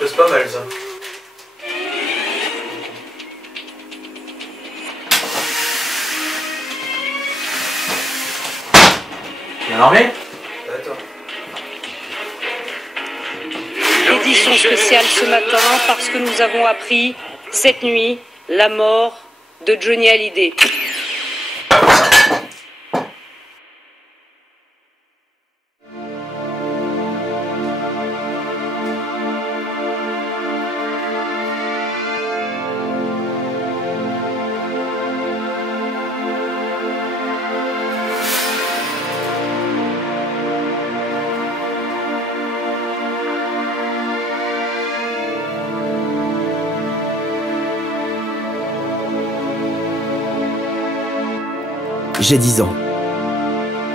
C'est pas mal ça. Bien armé? Attends. Édition spéciale ce matin parce que nous avons appris cette nuit la mort de Johnny Hallyday. J'ai 10 ans.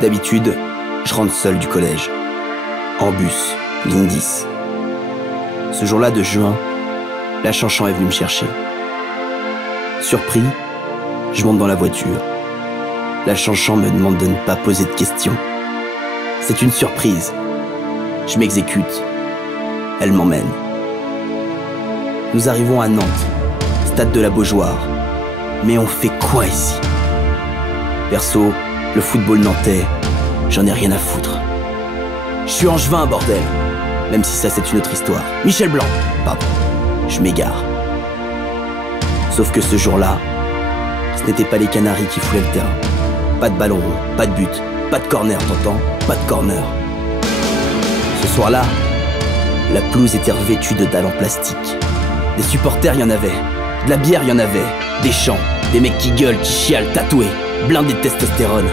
D'habitude, je rentre seul du collège. En bus, ligne 10. Ce jour-là de juin, la Chanchan est venue me chercher. Surpris, je monte dans la voiture. La Chanchan me demande de ne pas poser de questions. C'est une surprise. Je m'exécute. Elle m'emmène. Nous arrivons à Nantes, stade de la Beaujoire. Mais on fait quoi ici ? Perso, le football nantais, j'en ai rien à foutre. Je suis angevin, bordel. Même si ça, c'est une autre histoire. Michel Blanc, pardon. Je m'égare. Sauf que ce jour-là, ce n'était pas les Canaries qui foulaient le terrain. Pas de ballon rond, pas de but, pas de corner, t'entends ? Pas de corner. Ce soir-là, la pelouse était revêtue de dalles en plastique. Des supporters, il y en avait. De la bière, il y en avait. Des chants, des mecs qui gueulent, qui chialent, tatoués. Blindé de testostérone,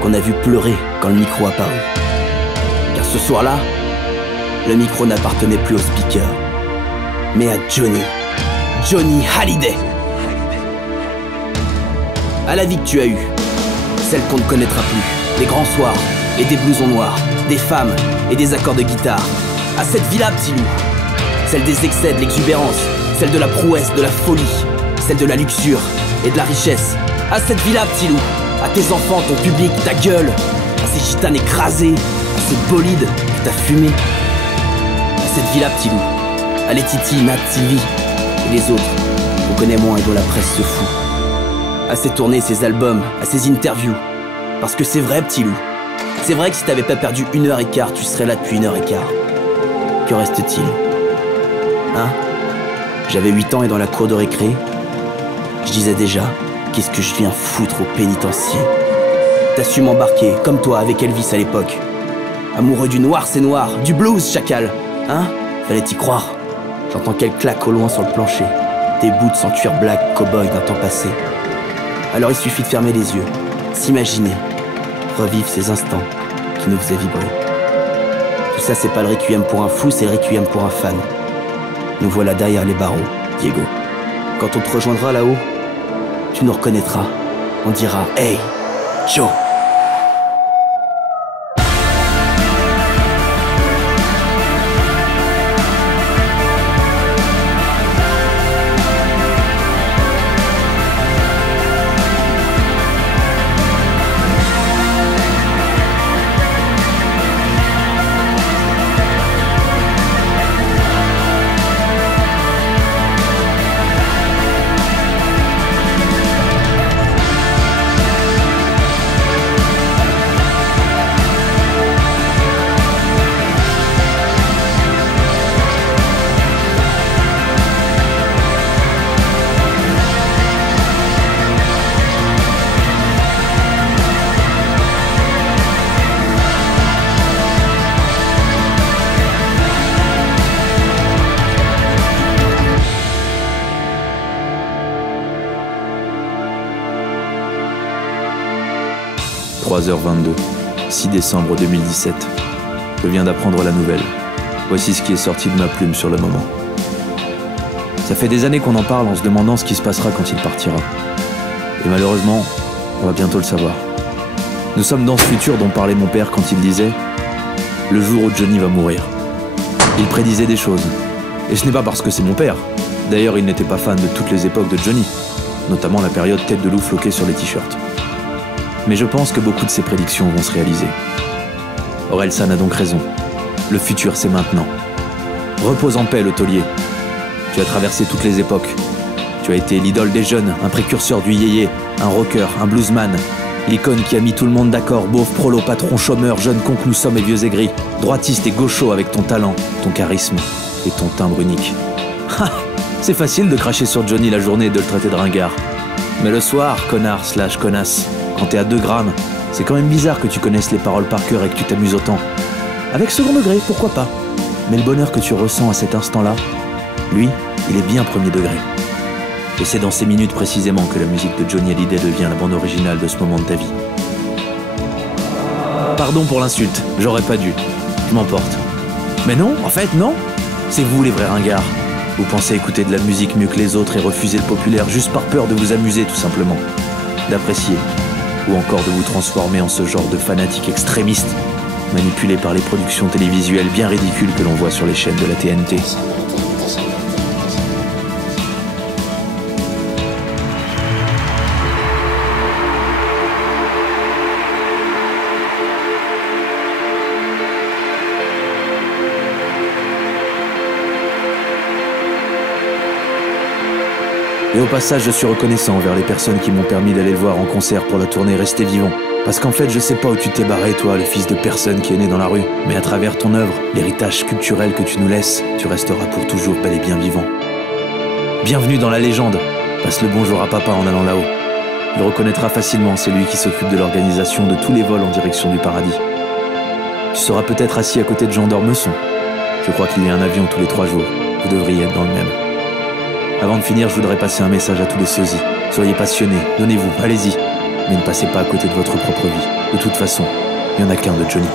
qu'on a vu pleurer quand le micro apparut. Car ce soir-là, le micro n'appartenait plus au speaker, mais à Johnny Hallyday. À la vie que tu as eue, celle qu'on ne connaîtra plus, des grands soirs et des blousons noirs, des femmes et des accords de guitare. À cette vie-là, petit loup, celle des excès, de l'exubérance, celle de la prouesse, de la folie, celle de la luxure et de la richesse. À cette vie-là, petit loup, à tes enfants, ton public, ta gueule, à ces gitanes écrasées, à ces bolides que t'as fumés. À cette vie-là, petit loup, à les Titi, Nat, Sylvie et les autres qu'on connaît moins et dont la presse se fout. À ces tournées, ces albums, à ces interviews. Parce que c'est vrai, petit loup, c'est vrai que si t'avais pas perdu 1h15, tu serais là depuis 1h15. Que reste-t-il ? Hein ? J'avais 8 ans et dans la cour de récré, je disais déjà... Qu'est-ce que je viens foutre au pénitencier ? T'as su m'embarquer, comme toi, avec Elvis à l'époque. Amoureux du noir, c'est noir, du blues, chacal. Hein ? Fallait y croire. J'entends qu'elle claque au loin sur le plancher. Des boots en cuir black, cow-boy d'un temps passé. Alors il suffit de fermer les yeux, s'imaginer, revivre ces instants qui nous faisaient vibrer. Tout ça, c'est pas le requiem pour un fou, c'est le requiem pour un fan. Nous voilà derrière les barreaux, Diego. Quand on te rejoindra là-haut, tu nous reconnaîtras. On dira « Hey, Joe !» « 3h22, 6 décembre 2017. Je viens d'apprendre la nouvelle. Voici ce qui est sorti de ma plume sur le moment. Ça fait des années qu'on en parle en se demandant ce qui se passera quand il partira. Et malheureusement, on va bientôt le savoir. Nous sommes dans ce futur dont parlait mon père quand il disait « Le jour où Johnny va mourir ». Il prédisait des choses. Et ce n'est pas parce que c'est mon père. D'ailleurs, il n'était pas fan de toutes les époques de Johnny, notamment la période tête de loup floquée sur les t-shirts. Mais je pense que beaucoup de ses prédictions vont se réaliser. Orelsan a donc raison. Le futur, c'est maintenant. Repose en paix, le taulier. Tu as traversé toutes les époques. Tu as été l'idole des jeunes, un précurseur du yéyé, un rocker, un bluesman. L'icône qui a mis tout le monde d'accord, beauf, prolo, patron, chômeur, jeune con que nous sommes et vieux aigris. Droitiste et gaucho avec ton talent, ton charisme et ton timbre unique. Ha! C'est facile de cracher sur Johnny la journée et de le traiter de ringard. Mais le soir, connard/connasse, quand t'es à 2 grammes, c'est quand même bizarre que tu connaisses les paroles par cœur et que tu t'amuses autant. Avec second degré, pourquoi pas? Mais le bonheur que tu ressens à cet instant-là, lui, il est bien premier degré. Et c'est dans ces minutes précisément que la musique de Johnny Hallyday devient la bande originale de ce moment de ta vie. Pardon pour l'insulte, j'aurais pas dû. Je m'emporte. Mais non, en fait, non. C'est vous les vrais ringards. Vous pensez écouter de la musique mieux que les autres et refuser le populaire juste par peur de vous amuser tout simplement. D'apprécier. Ou encore de vous transformer en ce genre de fanatique extrémiste, manipulé par les productions télévisuelles bien ridicules que l'on voit sur les chaînes de la TNT. Et au passage, je suis reconnaissant envers les personnes qui m'ont permis d'aller le voir en concert pour la tournée Rester Vivant. Parce qu'en fait, je sais pas où tu t'es barré, toi, le fils de personne qui est né dans la rue. Mais à travers ton œuvre, l'héritage culturel que tu nous laisses, tu resteras pour toujours bel et bien vivant. Bienvenue dans la légende. Passe le bonjour à papa en allant là-haut. Il reconnaîtra facilement, c'est lui qui s'occupe de l'organisation de tous les vols en direction du paradis. Tu seras peut-être assis à côté de Jean d'Ormesson. Je crois qu'il y a un avion tous les 3 jours. Vous devriez être dans le même. Avant de finir, je voudrais passer un message à tous les sosies. Soyez passionnés, donnez-vous, allez-y. Mais ne passez pas à côté de votre propre vie. De toute façon, il n'y en a qu'un de Johnny.